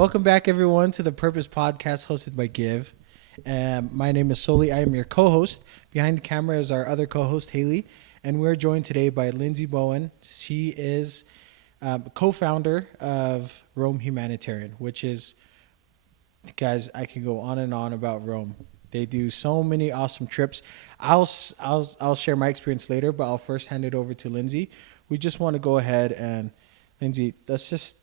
Welcome back, everyone, to the Purpose Podcast hosted by Give. My name is Soli. I am your co-host. Behind the camera is our other co-host, Haley. And we're joined today by Lindsey Bowen. She is co-founder of Roam Humanitarian, which is, guys, I can go on and on about Roam. They do so many awesome trips. I'll share my experience later, but I'll first hand it over to Lindsey. We just want to go ahead and, Lindsey, let's just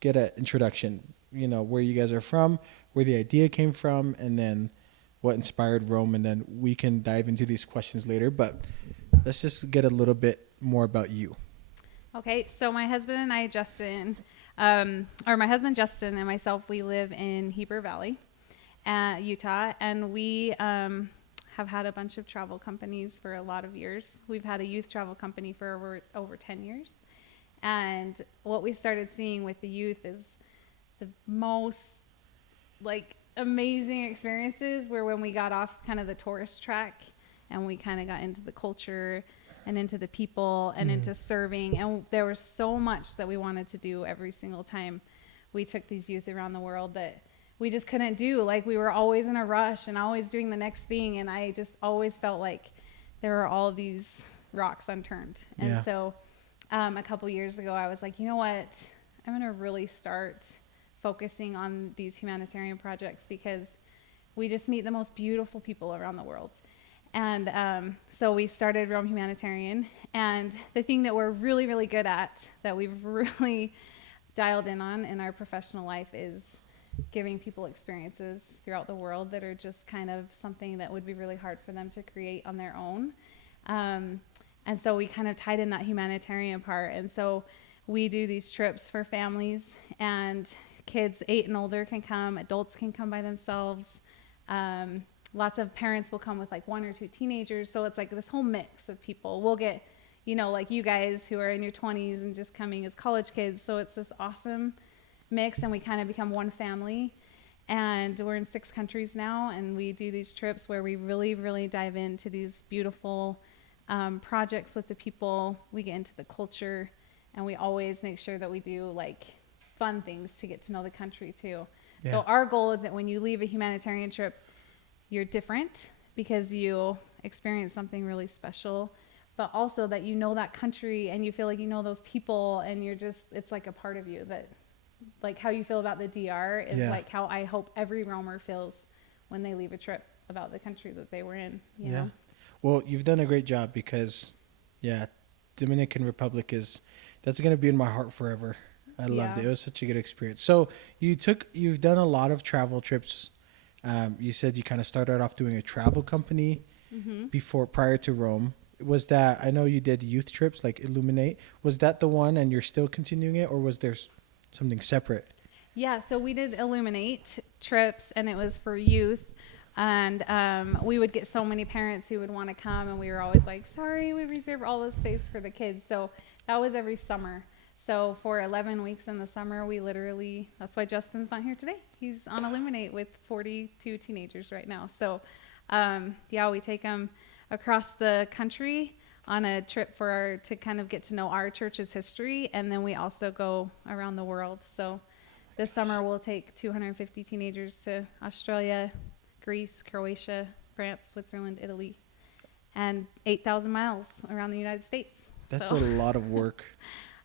get an introduction. You know, where you guys are from, where the idea came from, and then what inspired Rome, and then we can dive into these questions later. But let's just get a little bit more about you. Okay, so my husband and I, my husband Justin and myself, we live in Heber Valley, Utah, and we have had a bunch of travel companies for a lot of years. We've had a youth travel company for over 10 years. And what we started seeing with the youth is the most amazing experiences were when we got off kind of the tourist track and we kind of got into the culture and into the people and into serving. And there was so much that we wanted to do every single time we took these youth around the world that we just couldn't do. Like, we were always in a rush and always doing the next thing. And I just always felt like there were all these rocks unturned. And so a couple years ago, I was like, you know what? I'm going to really start focusing on these humanitarian projects because we just meet the most beautiful people around the world. And so we started Roam Humanitarian. And the thing that we're really, really good at, that we've really dialed in on in our professional life, is giving people experiences throughout the world that are just kind of something that would be really hard for them to create on their own. And so we kind of tied in that humanitarian part. And so we do these trips for families, and kids 8 and older can come, adults can come by themselves. Lots of parents will come with like 1 or 2 teenagers. So it's like this whole mix of people. We'll get, like you guys who are in your 20s and just coming as college kids. So it's this awesome mix, and we kind of become one family. And we're in 6 countries now, and we do these trips where we really, really dive into these beautiful projects with the people. We get into the culture, and we always make sure that we do like fun things to get to know the country too. Yeah. So our goal is that when you leave a humanitarian trip, you're different because you experience something really special, but also that you know that country and you feel like you know those people, and it's like a part of you. That, like, how you feel about the DR is like how I hope every roamer feels when they leave a trip about the country that they were in, you know? Well, you've done a great job because, Dominican Republic that's going to be in my heart forever. I loved it. It was such a good experience. So you've done a lot of travel trips. You said you kind of started off doing a travel company prior to Rome. Was that, I know you did youth trips like Illuminate. Was that the one, and you're still continuing it, or was there something separate? Yeah, so we did Illuminate trips, and it was for youth. And we would get so many parents who would want to come, and we were always like, sorry, we reserve all this space for the kids. So that was every summer. So for 11 weeks in the summer, that's why Justin's not here today. He's on Illuminate with 42 teenagers right now. So we take them across the country on a trip to kind of get to know our church's history. And then we also go around the world. So this summer we'll take 250 teenagers to Australia, Greece, Croatia, France, Switzerland, Italy, and 8,000 miles around the United States. That's a lot of work.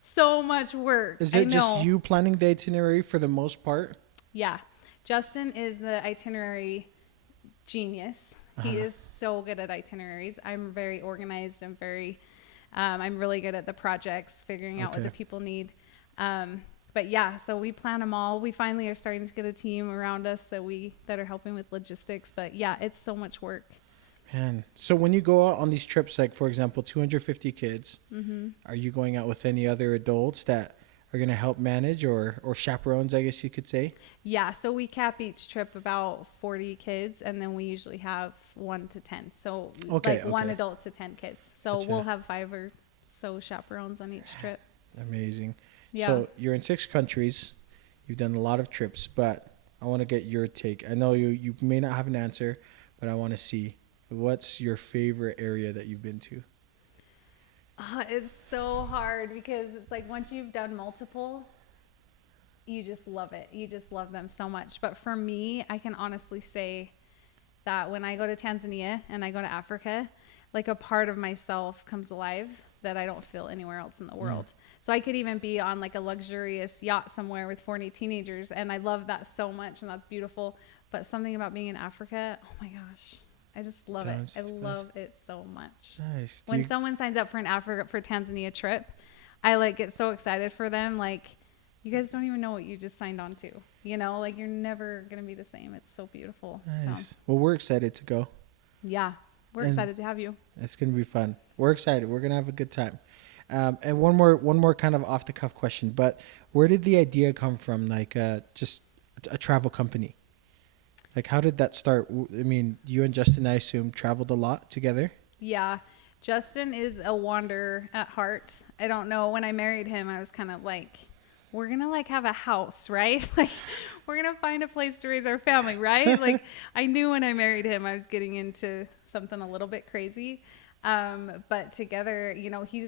So much work. Is it just you planning the itinerary for the most part? Yeah. Justin is the itinerary genius. He is so good at itineraries. I'm very organized. I'm really good at the projects, figuring out what the people need. So we plan them all. We finally are starting to get a team around us that are helping with logistics. But it's so much work. Man, so when you go out on these trips, like for example, 250 kids, are you going out with any other adults that are going to help manage or chaperones, I guess you could say? Yeah, so we cap each trip about 40 kids, and then we usually have 1 to 10. So one adult to 10 kids. So we'll have 5 or so chaperones on each trip. Amazing. Yeah. So you're in 6 countries. You've done a lot of trips, but I want to get your take. I know you may not have an answer, but I want to see. What's your favorite area that you've been to? It's so hard because it's like once you've done multiple, you just love it. You just love them so much. But for me, I can honestly say that when I go to Tanzania and I go to Africa, like a part of myself comes alive that I don't feel anywhere else in the world. So I could even be on like a luxurious yacht somewhere with 40 teenagers, and I love that so much, and that's beautiful. But something about being in Africa, oh my gosh, I just love it. I love it so much. Nice. When someone signs up for an Africa for Tanzania trip, I like get so excited for them. Like, you guys don't even know what you just signed on to. You know, like you're never gonna be the same. It's so beautiful. Nice. So. Well, we're excited to go. Yeah, we're excited to have you. It's gonna be fun. We're excited. We're gonna have a good time. And one more kind of off the cuff question. But where did the idea come from? Like just a travel company. Like, how did that start? I mean, you and Justin, I assume, traveled a lot together. Yeah. Justin is a wanderer at heart. I don't know. When I married him, I was kind of like, we're going to like have a house, right? Like, we're going to find a place to raise our family, right? Like, I knew when I married him, I was getting into something a little bit crazy. But together, you know, he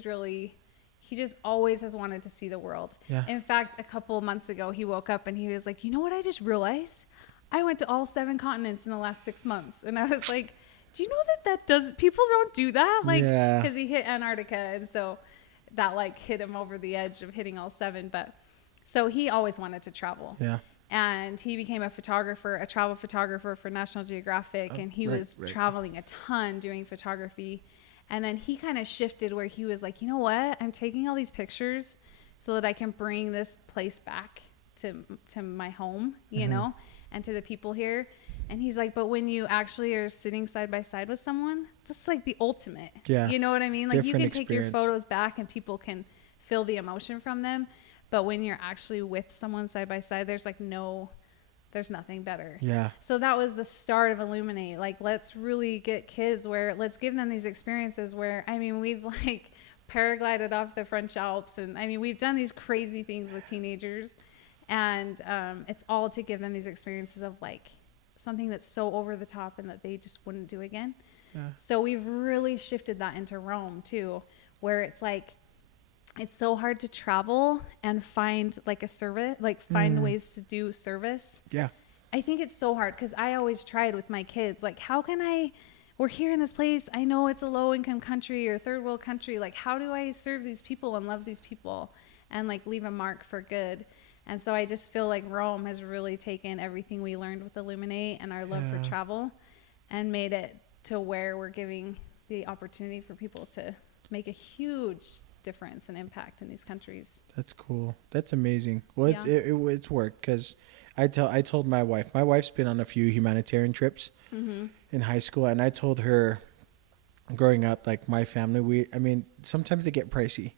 just always has wanted to see the world. Yeah. In fact, a couple of months ago, he woke up and he was like, you know what I just realized? I went to all 7 continents in the last 6 months. And I was like, do you know people don't do that? Like, because he hit Antarctica. And so that like hit him over the edge of hitting all 7. But so he always wanted to travel. Yeah. And he became a travel photographer for National Geographic. And he was traveling a ton doing photography. And then he kind of shifted where he was like, you know what? I'm taking all these pictures so that I can bring this place back to my home, you know, and to the people here. And he's like, but when you actually are sitting side by side with someone, that's like the ultimate. Yeah. You know what I mean? Like, Different you can take your experience. photos back and people can feel the emotion from them. But when you're actually with someone side by side, there's nothing better. Yeah. So that was the start of Illuminate. Like, let's really get kids let's give them these experiences where, I mean, we've like paraglided off the French Alps. And I mean, we've done these crazy things with teenagers. And it's all to give them these experiences of like something that's so over the top and that they just wouldn't do again. Yeah. So we've really shifted that into Roam too, where it's like, it's so hard to travel and find like a service, like find ways to do service. Yeah. I think it's so hard because I always tried with my kids, like, we're here in this place. I know it's a low income country or third world country. Like, how do I serve these people and love these people and like leave a mark for good? And so I just feel like Roam has really taken everything we learned with Illuminate and our love for travel and made it to where we're giving the opportunity for people to make a huge difference and impact in these countries. That's cool. That's amazing. Well, it's worked because I told my wife's been on a few humanitarian trips in high school, and I told her growing up, like my family, sometimes they get pricey.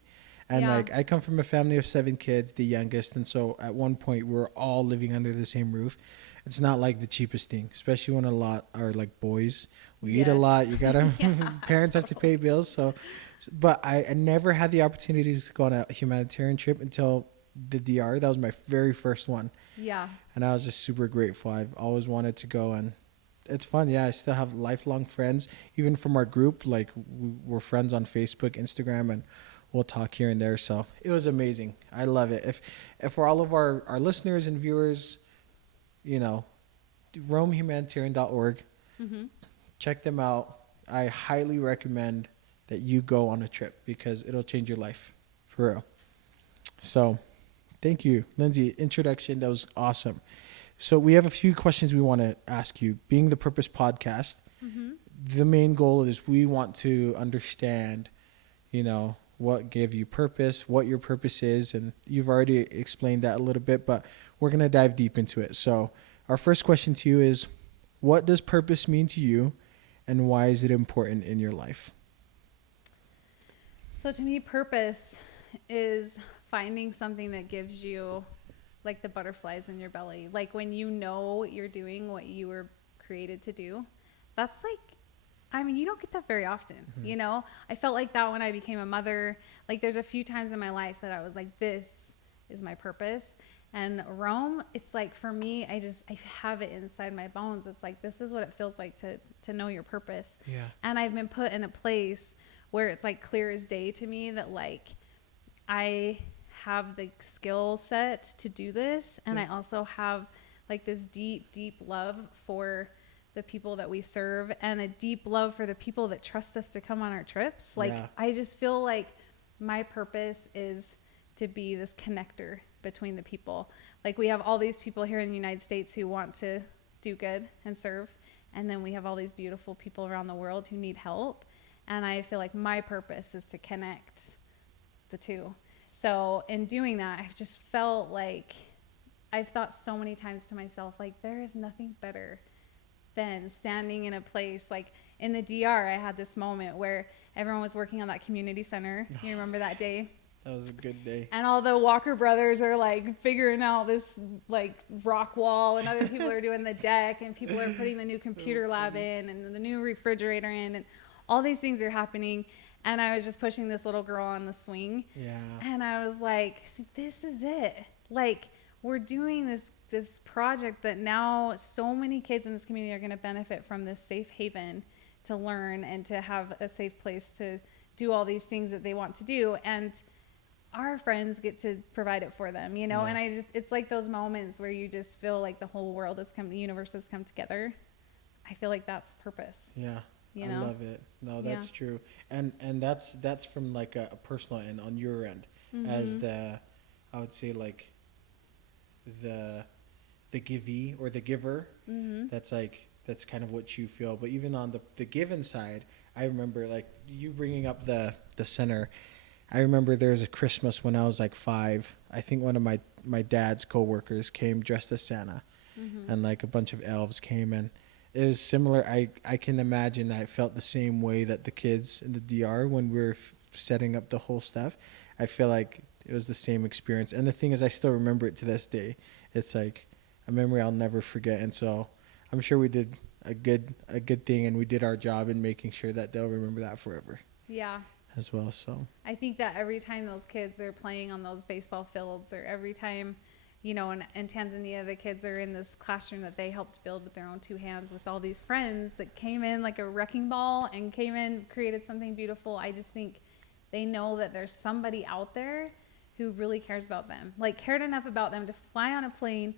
And like, I come from a family of 7 kids, the youngest. And so at one point we're all living under the same roof. It's not like the cheapest thing, especially when a lot are like boys. We eat a lot. You gotta, parents have to pay bills. So, but I never had the opportunity to go on a humanitarian trip until the DR. That was my very first one. Yeah. And I was just super grateful. I've always wanted to go, and it's fun. Yeah. I still have lifelong friends, even from our group. Like, we're friends on Facebook, Instagram, and we'll talk here and there. So it was amazing. I love it. If for all of our listeners and viewers, you know, roamhumanitarian.org, check them out. I highly recommend that you go on a trip because it'll change your life for real. So thank you, Lindsay. Introduction. That was awesome. So we have a few questions we want to ask you. Being the Purpose Podcast, the main goal is we want to understand, you know, what gave you purpose, what your purpose is, and you've already explained that a little bit, but we're going to dive deep into it. So our first question to you is, what does purpose mean to you, and why is it important in your life? So to me, purpose is finding something that gives you like the butterflies in your belly. Like, when you know you're doing what you were created to do, that's like, you don't get that very often, you know? I felt like that when I became a mother. Like, there's a few times in my life that I was like, this is my purpose. And Roam, it's like, for me, I have it inside my bones. It's like, this is what it feels like to know your purpose. Yeah. And I've been put in a place where it's like clear as day to me that like, I have the skill set to do this, and I also have like this deep love for the people that we serve, and a deep love for the people that trust us to come on our trips. Like, I just feel like my purpose is to be this connector between the people. Like, we have all these people here in the United States who want to do good and serve, and then we have all these beautiful people around the world who need help. And I feel like my purpose is to connect the two. So in doing that, I've just felt like I've thought so many times to myself, like, there is nothing better than standing in a place like in the DR. I had this moment where everyone was working on that community center. You remember that day? That was a good day. And all the Walker brothers are like figuring out this like rock wall, and other people are doing the deck, and people are putting the new computer lab in and the new refrigerator in, and all these things are happening. And I was just pushing this little girl on the swing. Yeah. And I was like, see, this is it. Like, we're doing this project that now so many kids in this community are going to benefit from, this safe haven to learn and to have a safe place to do all these things that they want to do. And our friends get to provide it for them, you know? Yeah. And it's like those moments where you just feel like the whole world has come, the universe has come together. I feel like that's purpose. Yeah. You know? I love it. No, that's true. And that's from like a personal end on your end, as I would say, like the givee or the giver. That's kind of what you feel. But even on the given side, I remember like you bringing up the center. I remember there was a Christmas when I was like 5. I think one of my dad's coworkers came dressed as Santa, and like a bunch of elves came, and it was similar. I can imagine that I felt the same way that the kids in the DR when we were setting up the whole stuff. I feel like it was the same experience. And the thing is, I still remember it to this day. It's like a memory I'll never forget. And so I'm sure we did a good thing, and we did our job in making sure that they'll remember that forever. Yeah. As well. So I think that every time those kids are playing on those baseball fields, or every time, you know, in Tanzania, the kids are in this classroom that they helped build with their own 2 hands with all these friends that came in like a wrecking ball and came in, created something beautiful. I just think they know that there's somebody out there who really cares about them, like cared enough about them to fly on a plane,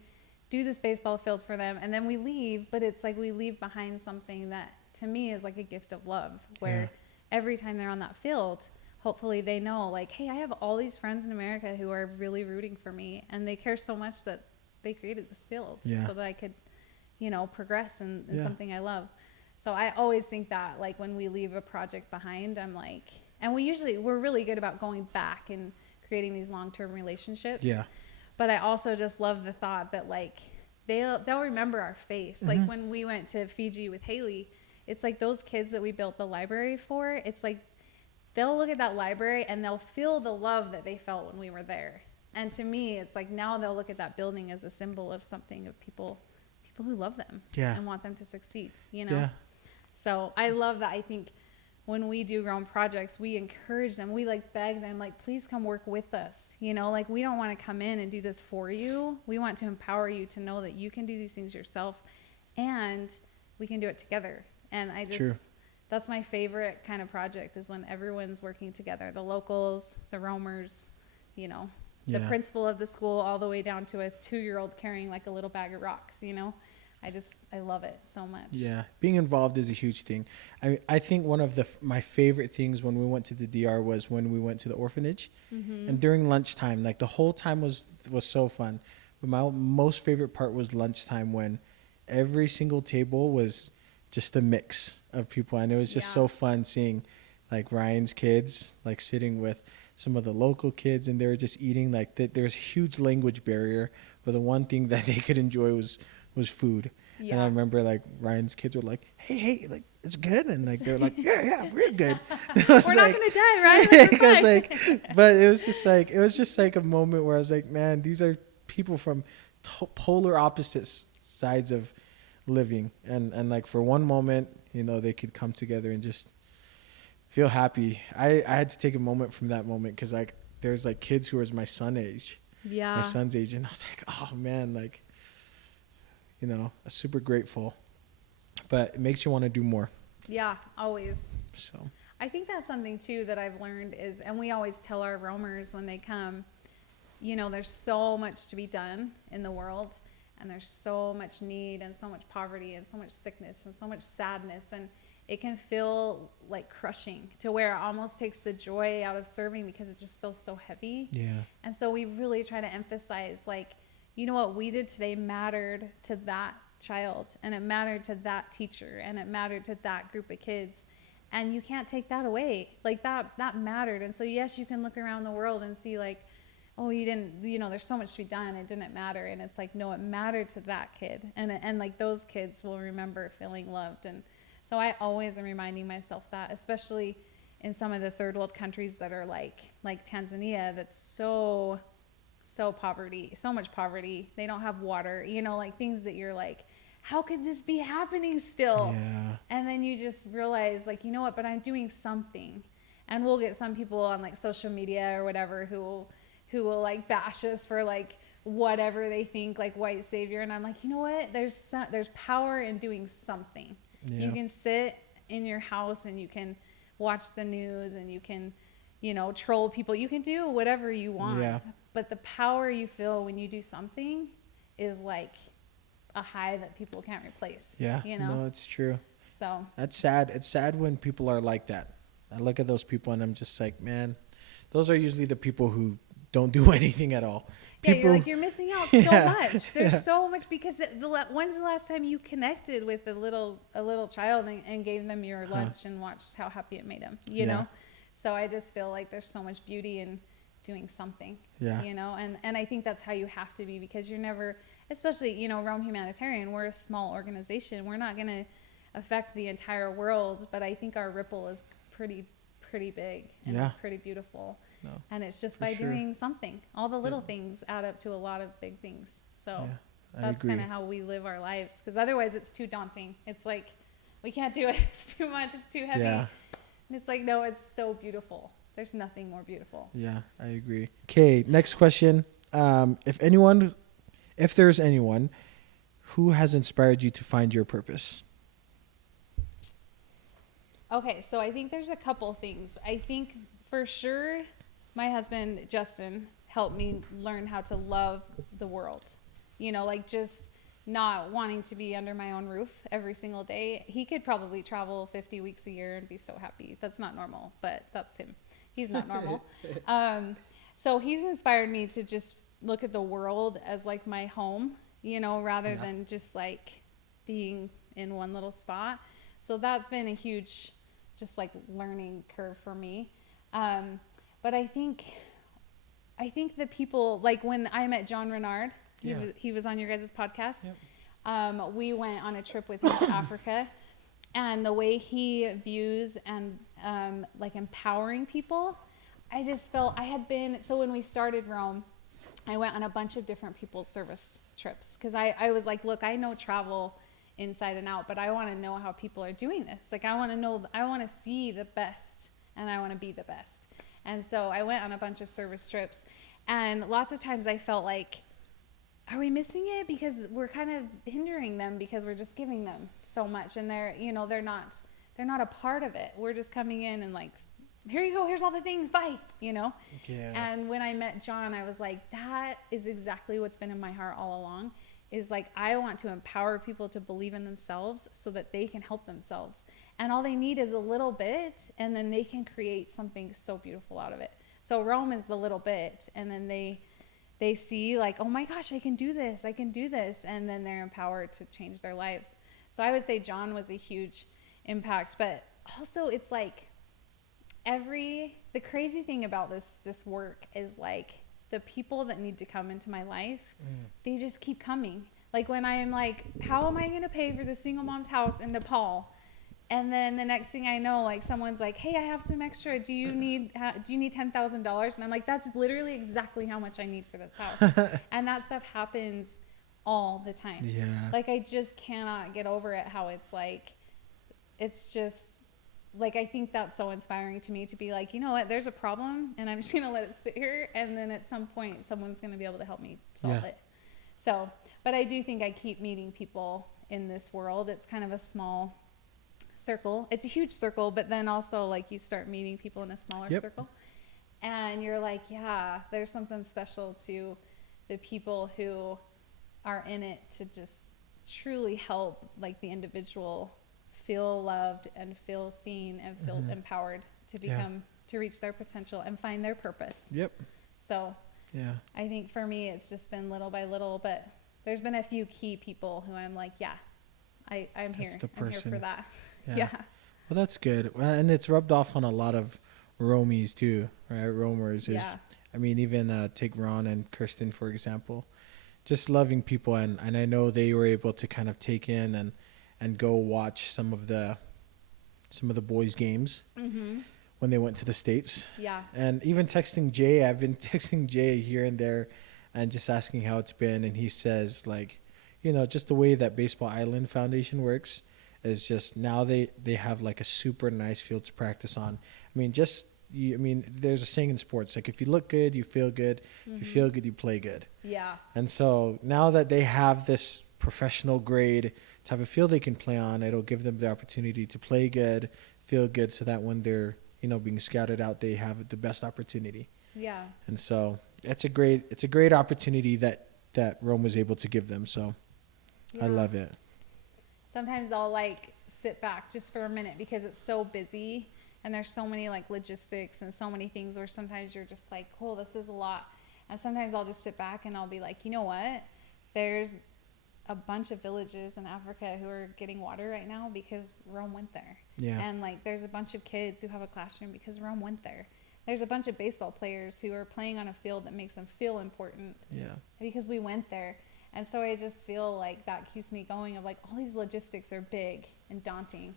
do this baseball field for them, and then we leave, but it's like we leave behind something that to me is like a gift of love, where every time they're on that field, hopefully they know, like, hey, I have all these friends in America who are really rooting for me, and they care so much that they created this field so that I could, you know, progress in something I love. So I always think that, like, when we leave a project behind, I'm like, and we're really good about going back and creating these long-term relationships. Yeah. But I also just love the thought that, like, they'll remember our face. Like, when we went to Fiji with Haley, it's like those kids that we built the library for, it's like they'll look at that library and they'll feel the love that they felt when we were there. And to me, it's like now they'll look at that building as a symbol of something, of people who love them and want them to succeed, you know? Yeah. So I love that. I think when we do Roam projects, we encourage them. We like beg them, like, please come work with us. You know, like, we don't want to come in and do this for you. We want to empower you to know that you can do these things yourself, and we can do it together. And I just, that's my favorite kind of project, is when everyone's working together, the locals, the roamers, you know, the principal of the school, all the way down to a 2-year-old carrying like a little bag of rocks, you know. I love it so much. Yeah, being involved is a huge thing. I think one of my favorite things when we went to the DR was when we went to the orphanage, and during lunchtime, like the whole time was so fun. But my most favorite part was lunchtime, when every single table was just a mix of people. And it was just so fun seeing like Ryan's kids like sitting with some of the local kids, and they were just eating. Like there's a huge language barrier, but the one thing that they could enjoy was food. And I remember like Ryan's kids were like, hey, like, it's good, and like they're like, yeah, we're good. We're not gonna die, right? I was like, but it was just like a moment where I was like, man, these are people from polar opposite sides of living, and like for one moment, you know, they could come together and just feel happy. I had to take a moment from that moment, because like there's like kids who was my son's age, and I was like, oh man, like, you know, super grateful. But it makes you want to do more. Yeah, always. So I think that's something too that I've learned is, and we always tell our roamers when they come, there's so much to be done in the world, and there's so much need and so much poverty and so much sickness and so much sadness, and it can feel like crushing to where it almost takes the joy out of serving because it just feels so heavy. Yeah. And so we really try to emphasize, like, what we did today mattered to that child, and it mattered to that teacher, and it mattered to that group of kids, and you can't take that away. Like, that mattered. And so yes, you can look around the world and see, like, oh, you didn't, there's so much to be done, it didn't matter. And it's like, no, it mattered to that kid, and like those kids will remember feeling loved. And so I always am reminding myself that, especially in some of the third world countries that are like Tanzania, that's so poverty, so much poverty. They don't have water, like things that you're like, how could this be happening still? Yeah. And then you just realize, like, you know what, but I'm doing something. And we'll get some people on like social media or whatever who will like bash us for like whatever they think, like white savior. And I'm like, you know what, there's power in doing something. Yeah. You can sit in your house and you can watch the news and you can, troll people. You can do whatever you want. Yeah. But the power you feel when you do something is like a high that people can't replace. Yeah. No, it's true. So that's sad. It's sad when people are like that. I look at those people and I'm just like, man, those are usually the people who don't do anything at all. Yeah, you're missing out so much. There's so much, because when's the last time you connected with a little child and gave them your lunch and watched how happy it made them, you know? So I just feel like there's so much beauty in doing something, and I think that's how you have to be, because you're never, especially, Roam Humanitarian, we're a small organization. We're not going to affect the entire world, but I think our ripple is pretty big and pretty beautiful. No, and it's just by doing something. All the little things add up to a lot of big things. So that's kind of how we live our lives, because otherwise it's too daunting. It's like, we can't do it. It's too much. It's too heavy. Yeah. And it's like, no, it's so beautiful. There's nothing more beautiful. Yeah, I agree. Okay, next question. If there's anyone who has inspired you to find your purpose? Okay, so I think there's a couple things. I think for sure my husband, Justin, helped me learn how to love the world. Like just not wanting to be under my own roof every single day. He could probably travel 50 weeks a year and be so happy. That's not normal, but that's him. He's not normal. So he's inspired me to just look at the world as like my home, rather than just like being in one little spot. So that's been a huge, just like learning curve for me. But I think the people, like when I met John Renard, he was on your guys' podcast. Yep. We went on a trip with him to Africa, and the way he views and like empowering people, I just felt so when we started Roam, I went on a bunch of different people's service trips, because I was like, look, I know travel inside and out, but I want to know how people are doing this. Like, I want to see the best, and I want to be the best. And so I went on a bunch of service trips, and lots of times I felt like, are we missing it? Because we're kind of hindering them, because we're just giving them so much, and they're not a part of it. We're just coming in and like, here you go, here's all the things, bye, Yeah. And when I met John, I was like, that is exactly what's been in my heart all along, is like, I want to empower people to believe in themselves so that they can help themselves. And all they need is a little bit, and then they can create something so beautiful out of it. So Roam is the little bit, and then they see like, oh my gosh, I can do this, and then they're empowered to change their lives. So I would say John was a huge impact, but also it's like the crazy thing about this work is like, the people that need to come into my life, they just keep coming. Like when I am like, how am I going to pay for the single mom's house in Nepal? And then the next thing I know, like someone's like, hey, I have some extra. Do you need $10,000? And I'm like, that's literally exactly how much I need for this house. And that stuff happens all the time. Yeah. Like, I just cannot get over it, how it's like, it's just like, I think that's so inspiring to me, to be like, you know what, there's a problem, and I'm just going to let it sit here, and then at some point someone's going to be able to help me solve it. So, but I do think I keep meeting people in this world. It's kind of a small circle. It's a huge circle, but then also like you start meeting people in a smaller circle. And you're like, yeah, there's something special to the people who are in it to just truly help like the individual feel loved and feel seen and feel empowered to become to reach their potential and find their purpose. Yep. So Yeah. I think for me it's just been little by little, but there's been a few key people who I'm like, yeah, I'm here. I'm here for that. Yeah. Well, that's good. Well, and it's rubbed off on a lot of Romies too, right? Roamers is, I mean, even take Ron and Kirsten, for example, just loving people. And I know they were able to kind of take in and go watch some of the boys' games when they went to the States. Yeah. And even texting Jay, I've been texting Jay here and there and just asking how it's been. And he says, like, you know, just the way that Baseball Island Foundation works is just now they have like a super nice field to practice on. I mean, there's a saying in sports, like if you look good, you feel good. If you feel good, you play good. Yeah. And so now that they have this professional grade type of field they can play on, it'll give them the opportunity to play good, feel good, so that when they're, you know, being scouted out, they have the best opportunity. Yeah. And so it's a great opportunity that Rome was able to give them. So I love it. Sometimes I'll like sit back just for a minute because it's so busy and there's so many like logistics and so many things where sometimes you're just like, oh, this is a lot. And sometimes I'll just sit back and I'll be like, you know what? There's a bunch of villages in Africa who are getting water right now because Rome went there. Yeah. And like there's a bunch of kids who have a classroom because Rome went there. There's a bunch of baseball players who are playing on a field that makes them feel important. Yeah. Because we went there. And so I just feel like that keeps me going of like all these logistics are big and daunting.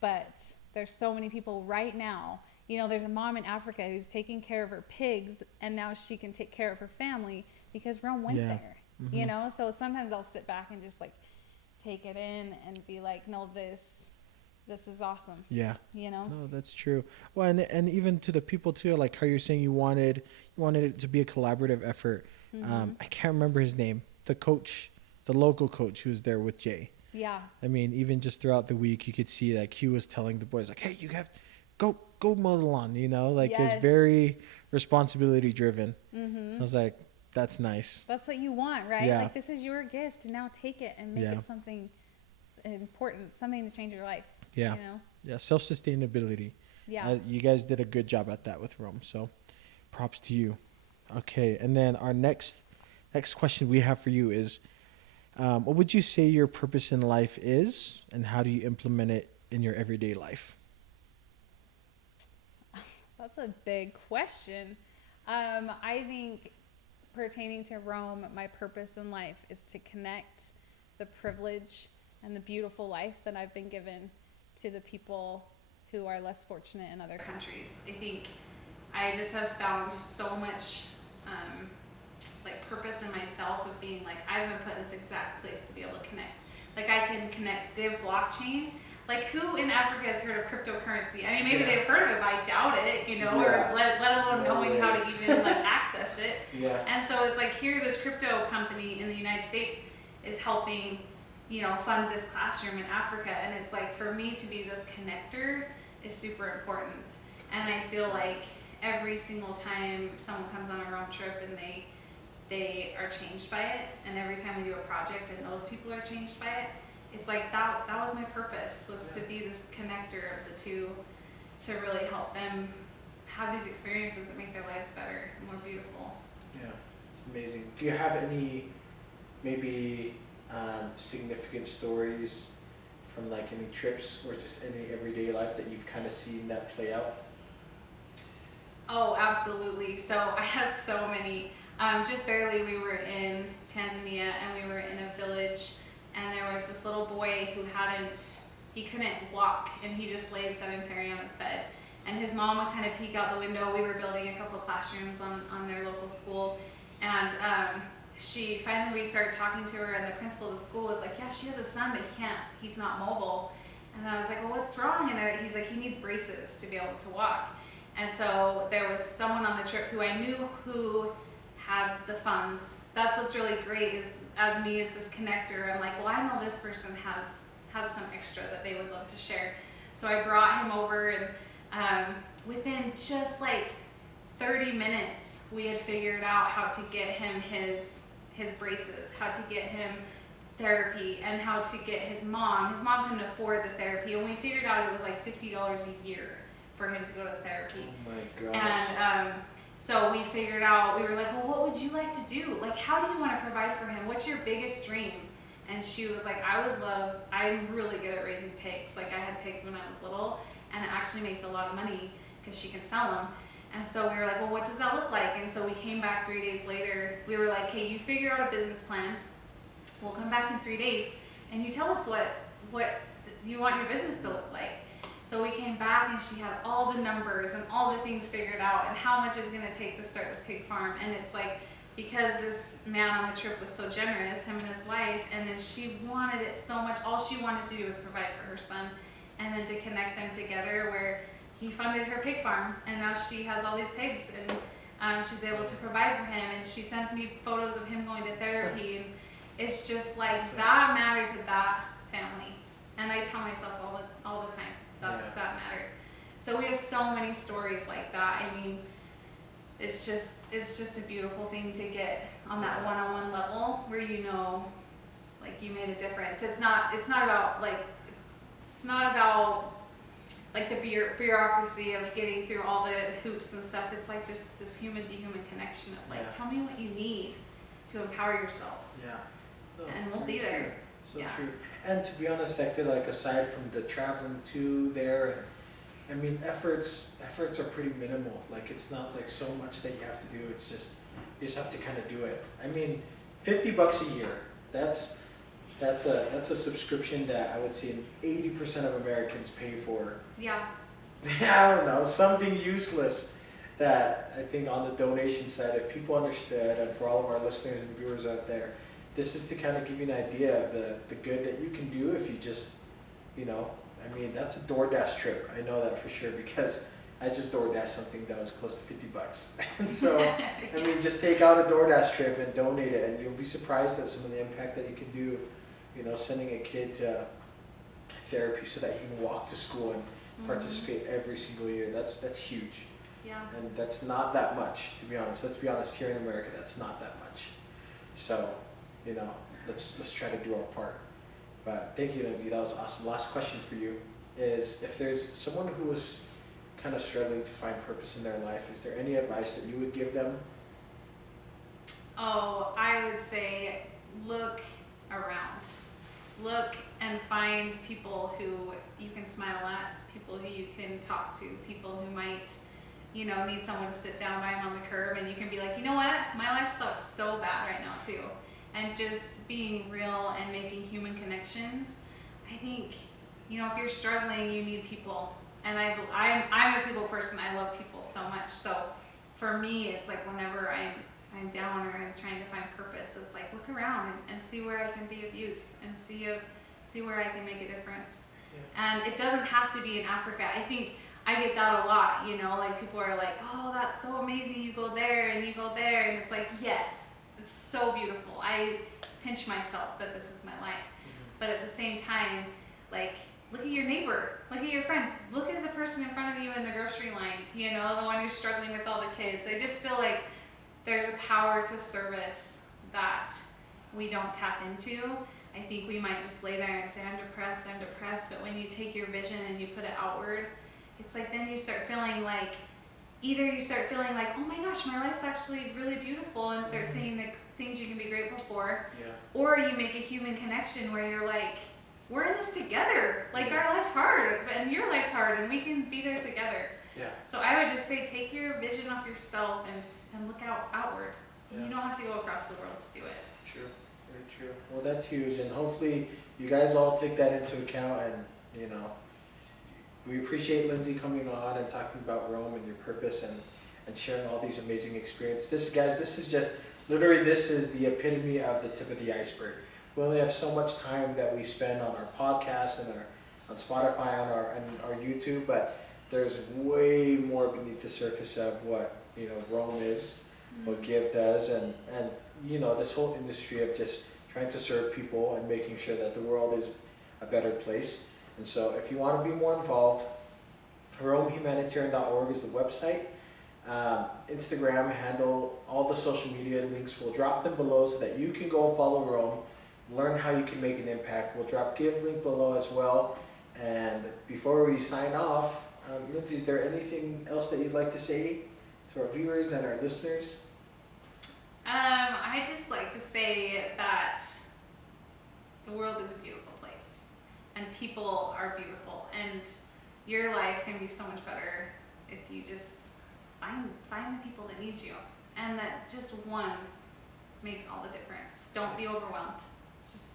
But there's so many people right now. You know, there's a mom in Africa who's taking care of her pigs and now she can take care of her family because Rome went there. You know, so sometimes I'll sit back and just like take it in and be like, no, this is awesome. Yeah. You know? No, that's true. Well, and even to the people too, like how you're saying you wanted it to be a collaborative effort. I can't remember his name. The coach, the local coach who was there with Jay. Yeah. I mean, even just throughout the week, you could see like he was telling the boys like, hey, you have go mow the lawn, you know, like it's very responsibility driven. I was like, that's nice. That's what you want, right? Yeah. Like this is your gift. Now take it and make it something important, something to change your life. Yeah. You know? Yeah. Self-sustainability. Yeah. You guys did a good job at that with Rome. So props to you. Okay. And then our next question we have for you is, what would you say your purpose in life is, and how do you implement it in your everyday life? That's a big question. I think pertaining to Rome, my purpose in life is to connect the privilege and the beautiful life that I've been given to the people who are less fortunate in other countries. I think I just have found so much like purpose in myself of being like, I've been put in this exact place to be able to connect. Like I can connect, they have blockchain. Like who in Africa has heard of cryptocurrency? I mean, maybe they've heard of it, but I doubt it, you know, or let alone knowing how to even like access it. Yeah. And so it's like here, this crypto company in the United States is helping, you know, fund this classroom in Africa. And it's like, for me to be this connector is super important. And I feel like every single time someone comes on a Rome trip and they are changed by it, and every time we do a project and those people are changed by it, it's like that was my purpose, was to be this connector of the two, to really help them have these experiences that make their lives better and more beautiful. Yeah, it's amazing. Do you have any maybe significant stories from like any trips or just any everyday life that you've kind of seen that play out? Oh, absolutely. So I have so many. Just barely, we were in Tanzania and we were in a village, and there was this little boy who he couldn't walk, and he just laid sedentary on his bed. And his mom would kind of peek out the window. We were building a couple of classrooms on their local school, and we started talking to her, and the principal of the school was like, yeah, she has a son, but he's not mobile. And I was like, well, what's wrong? And he's like, he needs braces to be able to walk. And so there was someone on the trip who I knew who had the funds. That's what's really great, is as this connector, I'm like, well, I know this person has some extra that they would love to share. So I brought him over, and within just like 30 minutes, we had figured out how to get him his braces, how to get him therapy, and how to get his mom. His mom couldn't afford the therapy, and we figured out it was like $50 a year for him to go to therapy. Oh my gosh. And so we figured out, we were like, well, what would you like to do? Like, how do you want to provide for him? What's your biggest dream? And she was like, I'm really good at raising pigs. Like, I had pigs when I was little, and it actually makes a lot of money because she can sell them. And so we were like, well, what does that look like? And so we came back 3 days later. We were like, hey, you figure out a business plan. We'll come back in 3 days, and you tell us what you want your business to look like. So we came back, and she had all the numbers and all the things figured out and how much it was going to take to start this pig farm. And it's like, because this man on the trip was so generous, him and his wife, and then she wanted it so much. All she wanted to do was provide for her son, and then to connect them together, where he funded her pig farm, and now she has all these pigs, and she's able to provide for him. And she sends me photos of him going to therapy, and it's just like that mattered to that family. And I tell myself all the time that mattered. So we have so many stories like that. I mean, it's just a beautiful thing to get on that one-on-one level where you know, like, you made a difference. It's not about like the bureaucracy of getting through all the hoops and stuff. It's like just this human to human connection of like, tell me what you need to empower yourself. Yeah. No, and we'll be there. So true. And to be honest, I feel like aside from the traveling to there, I mean, efforts are pretty minimal. Like, it's not like so much that you have to do. It's just, you just have to kind of do it. I mean, $50 a year. That's a subscription that I would say 80% of Americans pay for. Yeah. I don't know, something useless that I think on the donation side, if people understood, and for all of our listeners and viewers out there, this is to kind of give you an idea of the good that you can do if you just, you know, I mean, that's a DoorDash trip. I know that for sure because I just DoorDash something that was close to $50. And so, I mean, just take out a DoorDash trip and donate it, and you'll be surprised at some of the impact that you can do, you know, sending a kid to therapy so that he can walk to school and participate every single year. That's huge. Yeah. And that's not that much, to be honest. Let's be honest, here in America, that's not that much. So, you know, let's try to do our part. But thank you, Lindsay. That was awesome. Last question for you is, if there's someone who is kind of struggling to find purpose in their life, is there any advice that you would give them? Oh, I would say look around. Look and find people who you can smile at, people who you can talk to, people who might, you know, need someone to sit down by them on the curb, and you can be like, you know what, my life sucks so bad right now too. And just being real and making human connections. I think, you know, if you're struggling, you need people. And I'm a people person. I love people so much. So for me, it's like whenever I'm down or I'm trying to find purpose, it's like look around and see where I can be of use and see where I can make a difference. Yeah. And it doesn't have to be in Africa. I think I get that a lot, you know, like people are like, oh, that's so amazing. You go there and you go there. And it's like, yes. It's so beautiful. I pinch myself that this is my life. But at the same time, like, look at your neighbor, look at your friend, look at the person in front of you in the grocery line, you know, the one who's struggling with all the kids. I just feel like there's a power to service that we don't tap into. I think we might just lay there and say, I'm depressed. But when you take your vision and you put it outward, it's like then you start feeling like, either you start feeling like, oh my gosh, my life's actually really beautiful, and start seeing the things you can be grateful for. Yeah. Or you make a human connection where you're like, we're in this together. Like our life's hard, and your life's hard, and we can be there together. Yeah. So I would just say, take your vision off yourself and look outward. Yeah. You don't have to go across the world to do it. True, very true. Well, that's huge, and hopefully you guys all take that into account, and you know, we appreciate Lindsay coming on and talking about Roam and your purpose and sharing all these amazing experiences. This is just, literally this is the epitome of the tip of the iceberg. We only have so much time that we spend on our podcast and on Spotify, on our YouTube, but there's way more beneath the surface of what, you know, Roam is, what Give does, and you know, this whole industry of just trying to serve people and making sure that the world is a better place. And so if you want to be more involved, roamhumanitarian.org is the website. Instagram handle, all the social media links. We'll drop them below so that you can go and follow Roam, learn how you can make an impact. We'll drop Give link below as well. And before we sign off, Lindsay, is there anything else that you'd like to say to our viewers and our listeners? I just like to say that the world is a beautiful place and people are beautiful, and your life can be so much better if you just find the people that need you, and that just one makes all the difference. Don't be overwhelmed.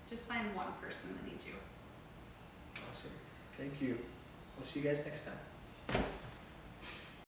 Just find one person that needs you. Awesome. Thank you. We'll see you guys next time.